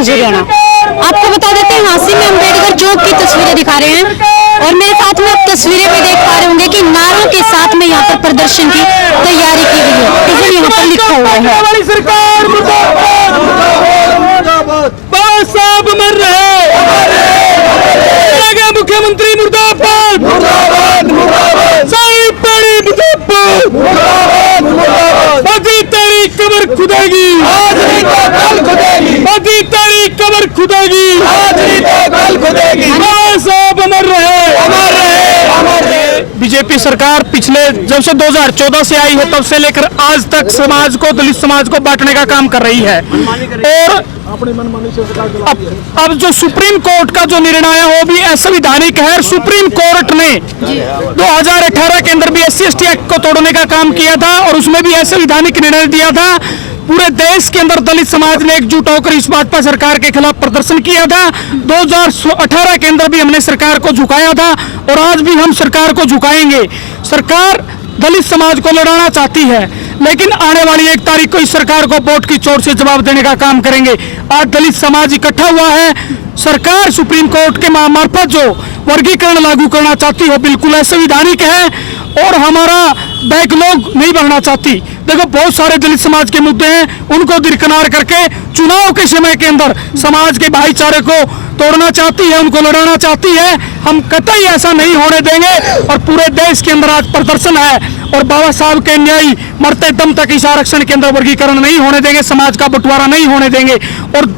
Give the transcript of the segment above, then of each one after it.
मुझे रहना। आपको बता देते हैं हासिम में अम्बेडकर चौक की तस्वीरें दिखा रहे हैं और मेरे साथ में आप तस्वीरें भी देख पा रहे होंगे कि नारों के साथ में यहाँ पर प्रदर्शन की तैयारी की गई है। इसे यहाँ पर लिखा हुआ है साहब मर रहे, मुख्यमंत्री मुर्दाबाद, साहिब बड़ी मुर्दाबाद, मोदी तेरी कब्र खुदेगी, मोदी तेरी कब्र खुदेगी, साहब मर रहे। बीजेपी सरकार पिछले जब से 2014 से आई है तब से लेकर आज तक समाज को, दलित समाज को बांटने का काम कर रही है। और अब जो सुप्रीम कोर्ट का जो निर्णय है वो भी असंवैधानिक है। सुप्रीम कोर्ट ने 2018 के अंदर भी SC/ST एक्ट को तोड़ने का काम किया था और उसमें भी असंवैधानिक निर्णय दिया था। पूरे देश के अंदर दलित समाज ने एकजुट होकर इस भाजपा सरकार के खिलाफ प्रदर्शन किया था। 2018 के अंदर भी हमने सरकार को झुकाया था और आज भी हम सरकार को झुकाएंगे। सरकार दलित समाज को लड़ाना चाहती है, लेकिन आने वाली 1 तारीख को इस सरकार को वोट की चोट से जवाब देने का काम करेंगे। आज दलित समाज इकट्ठा हुआ है। सरकार सुप्रीम कोर्ट के मार्फत जो वर्गीकरण लागू करना चाहती है बिल्कुल असंवैधानिक है और हमारा बैकलॉग नहीं बढ़ना चाहती। देखो बहुत सारे दलित समाज के मुद्दे हैं, उनको दरकिनार करके चुनाव के समय के अंदर समाज के भाईचारे को तोड़ना चाहती है, उनको लड़ाना चाहती है। हम कतई ऐसा नहीं होने देंगे और पूरे देश के अंदर आज प्रदर्शन है और बाबा साहब के न्याय मरते दम तक इस आरक्षण के अंदर वर्गीकरण नहीं होने देंगे, समाज का बंटवारा नहीं होने देंगे और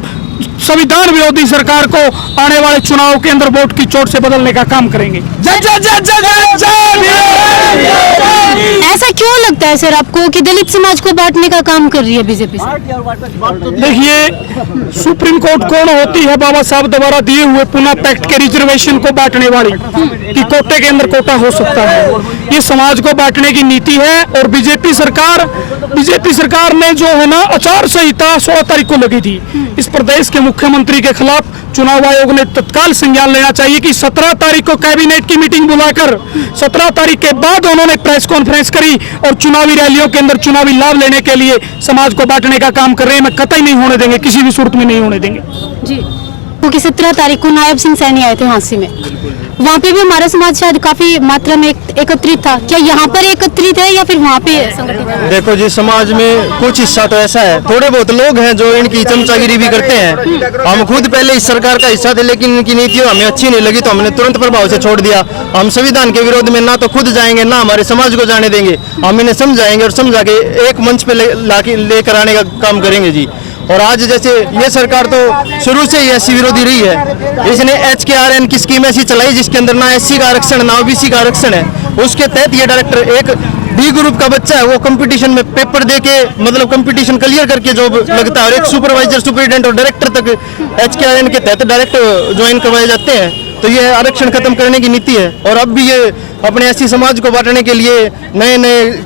संविधान विरोधी सरकार को आने वाले चुनाव के अंदर वोट की चोट से बदलने का काम करेंगे। ऐसा क्यों लगता है सर आपको कि दलित समाज को बांटने का काम कर रही है बीजेपी? देखिए, सुप्रीम कोर्ट कौन होती है? बाबा साहब द्वारा दिए हुए पुनः पैक्ट के रिजर्वेशन को बांटने वाली कि कोटे के अंदर कोटा हो सकता है। ये समाज को बांटने की नीति है और बीजेपी सरकार ने जो है ना आचार संहिता 16 तारीख को लगी थी। इस प्रदेश के मुख्यमंत्री के खिलाफ चुनाव आयोग ने तत्काल संज्ञान लेना चाहिए कि 17 तारीख को कैबिनेट की मीटिंग बुलाकर 17 तारीख के बाद उन्होंने प्रेस कॉन्फ्रेंस करी और चुनावी रैलियों के अंदर चुनावी लाभ लेने के लिए समाज को बांटने का काम कर रहे हैं। मैं कतई नहीं होने देंगे, किसी भी सूरत में नहीं होने देंगे जी। क्योंकि 17 तारीख को नायब सिंह सैनी आए थे हांसी में, वहाँ पे भी हमारा समाज शायद काफी मात्रा में एकत्रित था। क्या यहाँ पर एकत्रित है या फिर वहाँ पे संगठित है? देखो जी, समाज में कुछ हिस्सा तो ऐसा है, थोड़े बहुत लोग हैं जो इनकी चमचागिरी भी करते हैं। हम खुद पहले इस सरकार का हिस्सा थे, लेकिन इनकी नीतियों हमें अच्छी नहीं लगी तो हमने तुरंत प्रभाव से छोड़ दिया। हम संविधान के विरोध में ना तो खुद जाएंगे ना हमारे समाज को जाने देंगे। हम इन्हें समझाएंगे और समझा के एक मंच पे लेकर आने का काम करेंगे जी। और आज जैसे ये सरकार तो शुरू से ही SC विरोधी रही है। इसने HKRN की स्कीम ऐसी चलाई जिसके अंदर ना SC का आरक्षण ना OBC का आरक्षण है। उसके तहत ये डायरेक्टर एक D ग्रुप का बच्चा है, वो कंपटीशन में पेपर दे के मतलब कंपटीशन क्लियर करके जॉब लगता है और एक सुपरवाइजर, सुपरिटेंडेंट और डायरेक्टर तक HKRN के तहत डायरेक्ट ज्वाइन करवाए जाते हैं। तो ये आरक्षण खत्म करने की नीति है और अब भी ये अपने SC समाज को बांटने के लिए नए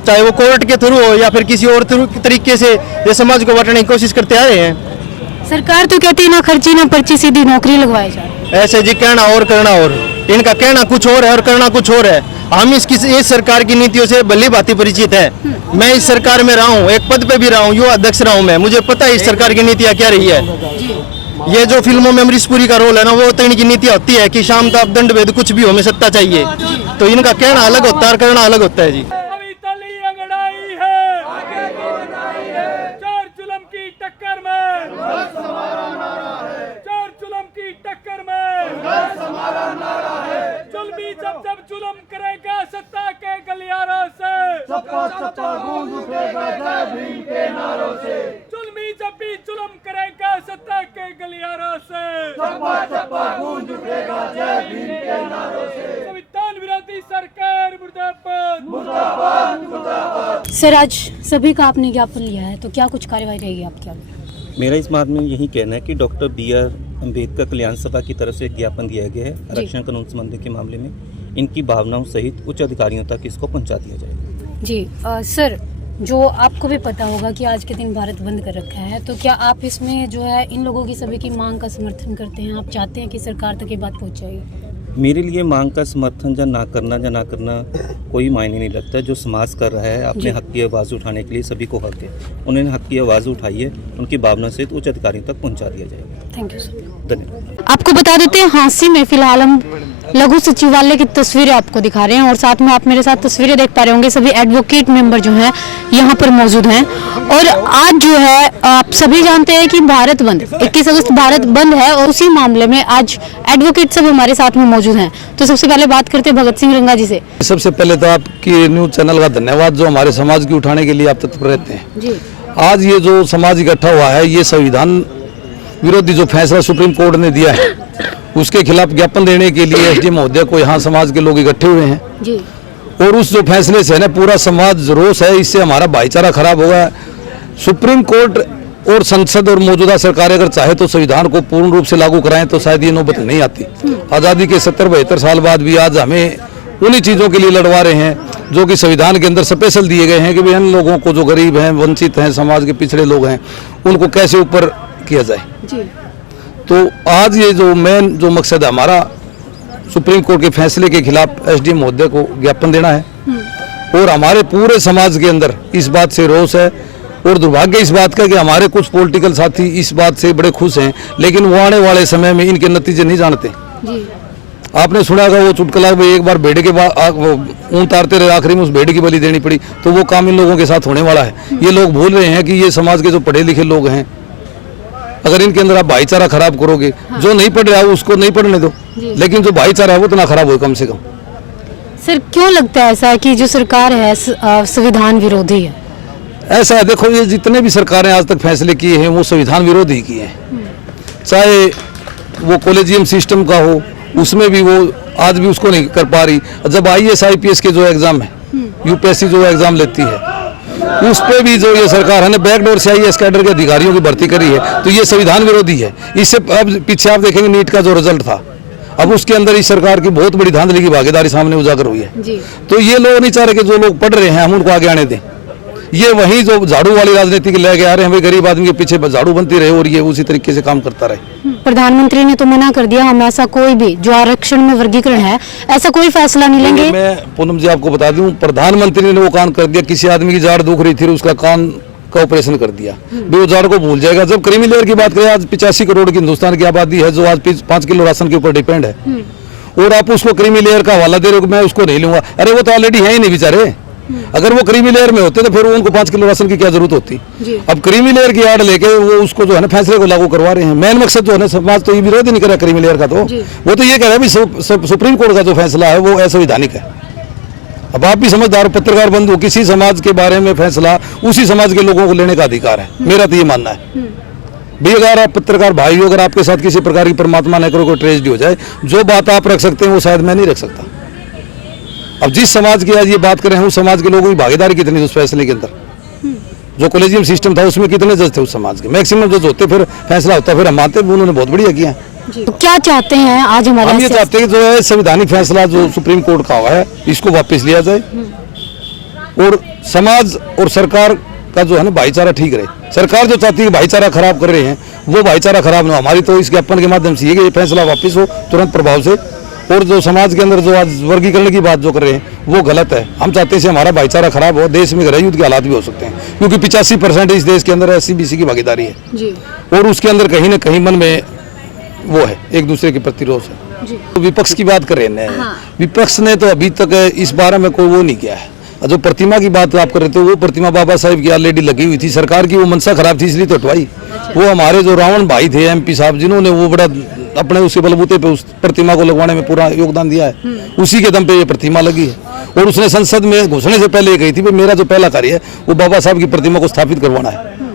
चाहे वो कोर्ट के थ्रू हो या फिर किसी और तरीके से ये समाज को बांटने की कोशिश करते आ रहे हैं। सरकार तो कहती है ना खर्ची ना पर्ची, सीधी नौकरी लगवाई जाए। ऐसे जी कहना और करना और, इनका कहना कुछ और है और करना कुछ और है। हम इस सरकार की नीतियों से भली भांति परिचित है। मैं इस सरकार में रहा हूँ, एक पद पे भी रहा हूँ, युवा अध्यक्ष रहा हूँ मैं। मुझे पता है इस सरकार की नीतियाँ क्या रही है। ये जो फिल्मों में अमरीश पुरी का रोल है ना, वो तो इनकी नीति होती है कि शाम तक दंड भेद कुछ भी हो, हमें सत्ता चाहिए। तो इनका कहना अलग होता है और करना अलग होता है जी। जब जुल्म करेगा सत्ता के गलियारों से, सपा गूंज उठेगा जय भीम के नारों से। जुल्मी जब भी जुल्म करेगा सत्ता के गलियारों से, सपा गूंज उठेगा जय भीम के नारों से। संविधान विरोधी सरकार मुर्दाबाद, मुर्दाबाद, मुर्दाबाद। सर, आज सभी का आपने ज्ञापन लिया है तो क्या कुछ कार्रवाई रहेगी आपके? मेरा इस बात में यही कहना है कि डॉक्टर BR अम्बेडकर कल्याण सभा की तरफ से एक ज्ञापन दिया गया है आरक्षण कानून संबंधी के मामले में। इनकी भावनाओं सहित उच्च अधिकारियों तक इसको पहुंचा दिया जाएगा जी। सर, जो आपको भी पता होगा कि आज के दिन भारत बंद कर रखा है, तो क्या आप इसमें जो है इन लोगों की सभी की मांग का समर्थन करते हैं? आप चाहते हैं कि सरकार तक ये बात पहुंच जाएगी? मेरे लिए मांग का समर्थन या ना करना कोई मायने नहीं रखता। जो समाज कर रहा है अपने हक की आवाज़ उठाने के लिए सभी को हक है। उन्होंने हक की आवाज़ उठाई है, उनकी भावना से उच्च अधिकारियों तक पहुंचा दिया जाएगा। Thank you sir. धन्यवाद। आपको बता देते हैं हांसी में फिलहाल हम लघु सचिवालय की तस्वीरें आपको दिखा रहे हैं और साथ में आप मेरे साथ तस्वीरें देख पा रहे होंगे। सभी एडवोकेट मेंबर जो हैं यहाँ पर मौजूद हैं और आज जो है आप सभी जानते हैं कि भारत बंद 21 अगस्त भारत बंद है और उसी मामले में आज एडवोकेट सब हमारे साथ में मौजूद हैं। तो सबसे पहले बात करते हैं भगत सिंह रंगा जी से। सबसे पहले तो आपकी न्यूज चैनल का धन्यवाद जो हमारे समाज की उठाने के लिए आप तत्पर रहते हैं। जी। आज ये जो समाज इकट्ठा हुआ है, ये संविधान विरोधी जो फैसला सुप्रीम कोर्ट ने दिया है उसके खिलाफ ज्ञापन देने के लिए एसडीएम महोदय को यहाँ समाज के लोग इकट्ठे हुए हैं। जी। और उस जो फैसले से है ना पूरा समाज रोष है, इससे हमारा भाईचारा खराब होगा। सुप्रीम कोर्ट और संसद और मौजूदा सरकार अगर चाहे तो संविधान को पूर्ण रूप से लागू कराएं तो शायद ये नौबत नहीं आती। आज़ादी के 70-72 साल बाद भी आज हमें उन्हीं चीज़ों के लिए लड़वा रहे हैं जो कि संविधान के अंदर स्पेशल दिए गए हैं कि भाई इन लोगों को जो गरीब हैं, वंचित हैं, समाज के पिछड़े लोग हैं, उनको कैसे ऊपर किया जाए। जी। तो आज ये जो मेन जो मकसद है हमारा सुप्रीम कोर्ट के फैसले के खिलाफ एसडीएम महोदय को ज्ञापन देना है और हमारे पूरे समाज के अंदर इस बात से रोष है और दुर्भाग्य इस बात का कि हमारे कुछ पॉलिटिकल साथी इस बात से बड़े खुश हैं लेकिन वो आने वाले समय में इनके नतीजे नहीं जानते। जी। आपने सुना होगा वो चुटकुला भाई एक बार भेड़ के बाद ऊन तारते रहे, आखिरी में उस भेड़ की बलि देनी पड़ी। तो वो काम इन लोगों के साथ होने वाला है। ये लोग भूल रहे हैं कि ये समाज के जो पढ़े लिखे लोग हैं, अगर इनके अंदर आप भाईचारा खराब करोगे, जो नहीं पढ़ रहा है उसको नहीं पढ़ने दो, लेकिन जो भाईचारा है वो तो ना खराब हो कम से कम। सर क्यों लगता है ऐसा कि जो सरकार है संविधान विरोधी है? ऐसा है, देखो ये जितने भी सरकारें आज तक फैसले किए हैं वो संविधान विरोधी किए हैं। चाहे वो कॉलेजियम सिस्टम का हो, उसमें भी वो आज भी उसको नहीं कर पा रही। जब IAS IPS के जो एग्जाम है, यूपीएससी जो एग्जाम लेती है, उस पे भी जो ये सरकार है ना बैकडोर से IAS कैडर के अधिकारियों की भर्ती करी है, तो ये संविधान विरोधी है। इससे अब पीछे आप देखेंगे नीट का जो रिजल्ट था, अब उसके अंदर इस सरकार की बहुत बड़ी धांधली की भागीदारी सामने उजागर हुई है। जी। तो ये लोग नहीं चाह रहे कि जो लोग पढ़ रहे हैं हम उनको आगे आने दें। ये वही जो झाड़ू वाली राजनीति के लेके आ रहे हैं, भाई गरीब आदमी के पीछे झाड़ू बनती रहे और ये उसी तरीके से काम करता रहे। प्रधानमंत्री ने तो मना कर दिया, हम ऐसा कोई भी जो आरक्षण में वर्गीकरण है ऐसा कोई फैसला नहीं लेंगे। मैं पूनम जी आपको बता दूं, प्रधानमंत्री ने वो कान कर दिया। किसी आदमी की जाड़ दुख रही थी, उसका कान का ऑपरेशन कर दिया, वो जाड़ को भूल जाएगा। जब क्रीमी लेयर की बात करें, आज 85 करोड़ की हिंदुस्तान की आबादी है जो आज 5 किलो राशन के ऊपर डिपेंड है और आप उसको क्रीमी लेयर का हवाला दे रहे हो, मैं उसको नहीं लूंगा। अरे वो तो ऑलरेडी है ही नहीं बेचारे। अगर वो क्रीमी लेयर में होते तो फिर उनको 5 किलो राशन की क्या जरूरत होती। अब क्रीमी लेयर की आड़ लेके वो उसको जो है ना फैसले को लागू करवा रहे हैं। मेन मकसद जो है ना, समाज तो ये विरोध ही नहीं कर रहा क्रीमी लेयर का, तो वो तो ये कह रहा है सुप्रीम कोर्ट का जो फैसला है वो असंवैधानिक है। अब आप भी समझदार पत्रकार बंधु, किसी समाज के बारे में फैसला उसी समाज के लोगों को लेने का अधिकार है, मेरा तो ये मानना है। भी अगर आप पत्रकार भाई हो, अगर आपके साथ किसी प्रकार की परमात्मा न करो कोई ट्रेजेडी हो जाए, जो बात आप रख सकते हैं वो शायद मैं नहीं रख सकता। अब जिस समाज की आज ये बात करें, उस समाज के लोगों की भागीदारी कितनी उस फैसले के अंदर, जो कॉलेजियम सिस्टम था उसमें कितने जज थे उस समाज के, मैक्सिमम जज होते, फिर फैसला होता, फिर हम मानते उन्होंने बहुत बढ़िया किया। तो क्या चाहते हैं आज हमारे? हम ये चाहते हैं जो है संवैधानिक फैसला जो सुप्रीम कोर्ट का हुआ है इसको वापस लिया जाए और समाज और सरकार का जो है ना भाईचारा ठीक रहे। सरकार जो चाहती है भाईचारा खराब कर रहे हैं, वो भाईचारा खराब ना। हमारी तो इस ज्ञापन के माध्यम से ये फैसला वापस हो तुरंत प्रभाव से। और जो समाज के अंदर जो आज वर्गीकरण की बात जो कर रहे हैं वो गलत है। हम चाहते हैं हमारा भाईचारा खराब हो, देश में गृह युद्ध के हालात भी हो सकते हैं, क्योंकि 85% इस देश के अंदर SC-BC की भागीदारी है जी। और उसके अंदर कहीं ना कहीं मन में वो है एक दूसरे के प्रति रोष है। तो विपक्ष की बात कर रहे हैं, विपक्ष ने तो अभी तक इस बारे में कोई वो नहीं किया है। जो प्रतिमा की बात आप कर रहे थे, वो प्रतिमा बाबा साहिब की ऑलरेडी लगी हुई थी, सरकार की वो मनसा खराब थी इसलिए तो हटवाई। वो हमारे जो रावण भाई थे MP साहब, जिन्होंने वो बड़ा अपने उसके बलबूते पे उस प्रतिमा को लगवाने में पूरा योगदान दिया है, उसी के दम पे ये प्रतिमा लगी है। और उसने संसद में घुसने से पहले ये कही थी कि मेरा जो पहला कार्य है वो बाबा साहब की प्रतिमा को स्थापित करवाना है।